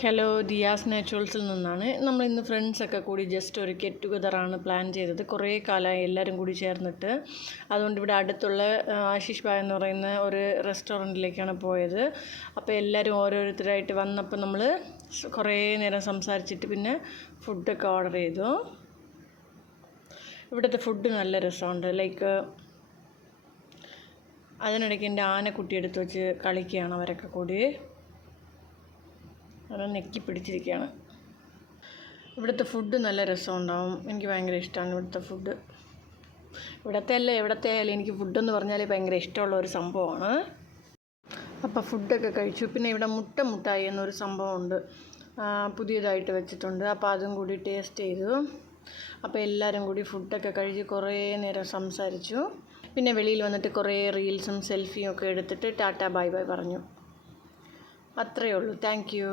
Hello, Diaz നാച്ചുറൽസിൽ നിന്നാണ്. നമ്മളിന്ന് ഫ്രണ്ട്സൊക്കെ കൂടി ജസ്റ്റ് ഒരു ഗെറ്റ് ടുഗദറാണ് പ്ലാൻ ചെയ്തത്. കുറേ കാലമായി എല്ലാവരും കൂടി ചേർന്നിട്ട്. അതുകൊണ്ട് ഇവിടെ അടുത്തുള്ള ആശിഷ് ഭായ് എന്ന് പറയുന്ന ഒരു റെസ്റ്റോറൻറ്റിലേക്കാണ് പോയത്. അപ്പോൾ എല്ലാവരും ഓരോരുത്തരായിട്ട് വന്നപ്പോൾ നമ്മൾ കുറേ നേരം സംസാരിച്ചിട്ട് പിന്നെ ഫുഡൊക്കെ ഓർഡർ ചെയ്തു. ഇവിടുത്തെ ഫുഡ് നല്ല രസമുണ്ട്. ലൈക്ക് അതിനിടയ്ക്ക് എൻ്റെ ആനക്കുട്ടി എടുത്ത് വെച്ച് കളിക്കുകയാണ് അവരൊക്കെ കൂടി. അത് നെക്കി പിടിച്ചിരിക്കുകയാണ്. ഇവിടുത്തെ ഫുഡ് നല്ല രസമുണ്ടാവും. എനിക്ക് ഭയങ്കര ഇഷ്ടമാണ് ഇവിടുത്തെ ഫുഡ്. എവിടത്തെ ആയാലും എനിക്ക് ഫുഡെന്ന് പറഞ്ഞാൽ ഭയങ്കര ഇഷ്ടമുള്ള ഒരു സംഭവമാണ്. അപ്പോൾ ഫുഡൊക്കെ കഴിച്ചു. പിന്നെ ഇവിടെ മുട്ടായി എന്നൊരു സംഭവമുണ്ട്, പുതിയതായിട്ട് വെച്ചിട്ടുണ്ട്. അപ്പോൾ അതും കൂടി ടേസ്റ്റ് ചെയ്തു. അപ്പോൾ എല്ലാവരും കൂടി ഫുഡൊക്കെ കഴിച്ച് കുറേ നേരം സംസാരിച്ചു. പിന്നെ വെളിയിൽ വന്നിട്ട് കുറേ റീൽസും സെൽഫിയും ഒക്കെ എടുത്തിട്ട് ടാറ്റ ബൈ ബൈ പറഞ്ഞു. അത്രയേ ഉള്ളൂ. Thank you.